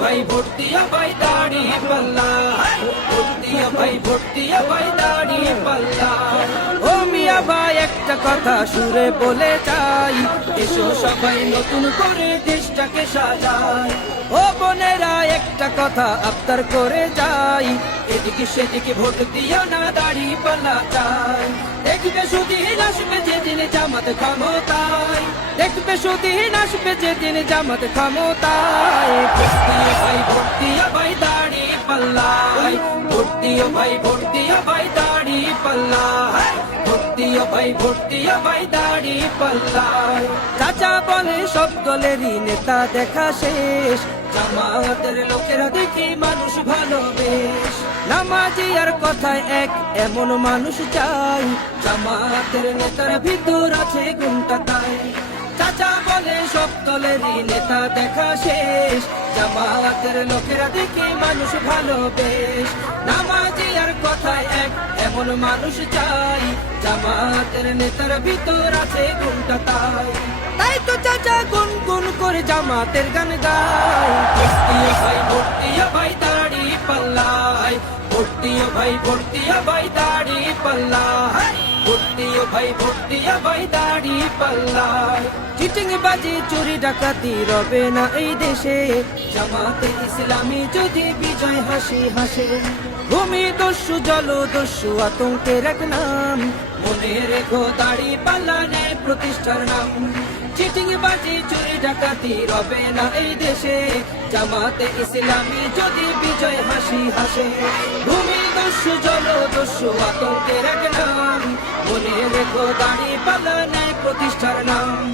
ভাই ভোট দিয়া ভাই দাড়ি পাল্লা, ভোট দিয়া ভাই ভোট দিয়া ভাই দাড়ি পাল্লা। ও মিয়া ভাই একটা কথা সুরে বলে যাই, এসো সবাই নতুন করে দেশটাকে সাজাই। ও বোনেরা একটা কথা আবদার করে যাই, এদিকে সেদিকে ভোট দিও না, দাড়ি পাল্লা চাই। দেখবে সুদিন আসবে যেদিন জামাত ক্ষমতায়, দেখবে সুদিন আসবে যেদিন জামাত ক্ষমতায়। ভোট দিও ভাই ভোট দিও ভাই দাড়ি পাল্লা, ভোট দিও ভাই ভোট দিও ভাই দাড়ি পাল্লা, ভোট দিও ভাই ভোট দিও ভাই দাড়ি পাল্লা। চাচা বলে সব দলেরই নেতা দেখা শেষ, জামাতের লোকেরা দেখি মানুষ ভালোবেশ। নামাজি আর কথায় এক এমন মানুষ চাই, জামাতের নেতার ভিতর আছে গুণটা তাই। চাচা বলে সব দলেরই নেতা দেখা শেষ, জামাতের লোকেরা দেখি মানুষ ভালোবেশ। নামাজি আর কথায় এক এমন মানুষ চাই, জামাতের নেতার ভিতর আছে গুণটা তাই। তাই তো চাচা গুন গুন করে জামাতের গান গায়। ভোট দিও ভাই ভোট দিও ভাই দাড়ি পাল্লায়, ভোট দিও ভাই ভোট দিও ভাই দাড়ি পাল্লায়, ভোট দিও ভাই ভোট দিও ভাই দাড়ি পাল্লায়। চিটিং বাজি চুরি ডাকাতি রবে না এই দেশে, জামাতে ইসলামী যদি বিজয় হাসি হাসে। ভূমি দস্যু জল দস্যু আতঙ্কের এক নাম, মনে রেখো দাড়ি পাল্লা ন্যায় প্রতিষ্ঠার নাম। চিটিং বাজি চুরি ডাকাতি রবে না এই দেশে, জামাতে ইসলামী যদি বিজয় হাসি হাসে। ভূমি দস্যু জল দস্যু আতঙ্কের এক নাম, মনে রেখো দাড়ি পাল্লা ন্যায় প্রতিষ্ঠার নাম।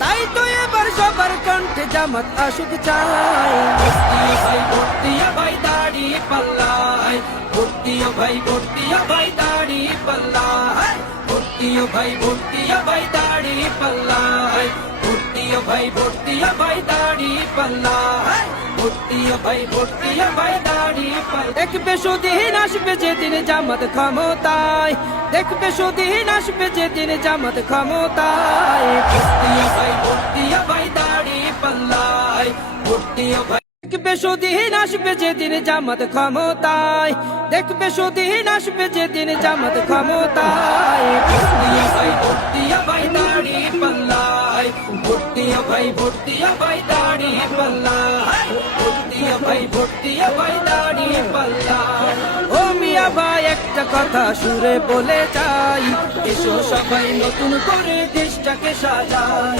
তাই তো এবার সবার কণ্ঠে জামাত আসুক চাই। ভোট দিও ভাই ভোট দিও ভাই দাড়ি পাল্লায়, ভোট দিও ভাই ভোট দিও ভাই দাড়ি পাল্লায়, ভোট দিও ভাই ভোট দিও ভাই দাড়ি পাল্লায়, ভোট দিও ভাই ভোট দিও ভাই দাড়ি পাল্লায়, ভোট দিও ভাই ভোট দিও ভাই দাড়ি পাল্লায়। দেখবে সুদিন আসবে যেদিন জামাত ক্ষমতায়, দেখবে সুদিন আসবে যেদিন জামাত ক্ষমতায়। ভোট দিও ভাই ভোট দিও ভাই দাড়ি পাল্লায়, ভোট দিও ভাই। দেখবে সুদিন আসবে যেদিন জামাত ক্ষমতায়, দেখবে সুদিন আসবে যেদিন জামাত ক্ষমতায়। ভোট দিও ভাই ভোট দিও ভাই দাড়ি পাল্লায়, ভোট দিও ভাই ভোট দিও ভাই দাড়ি পাল্লায়, ভোট দিও ভাই ভোট দিও ভাই দাড়ি পাল্লায়। ও মিয়া ভাই একটা কথা সুরে বলে যাই, এসো সবাই নতুন করে দেশটাকে সাজাই।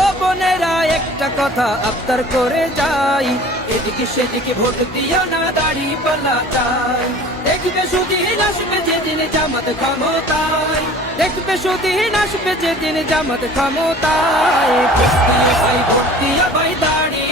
ও বোনেরা একটা কথা আবদার করে যাই, এদিকে সেদিকে ভোট দিও না, দাড়ি পাল্লা চাই। দেখবে সুদিন আসবে যেদিন জামাত ক্ষমতায়, দেখবে সুদিন আসবে যেদিন জামাত ক্ষমতায়। ভোট দিও ভাই ভোট দিও ভাই দাড়ি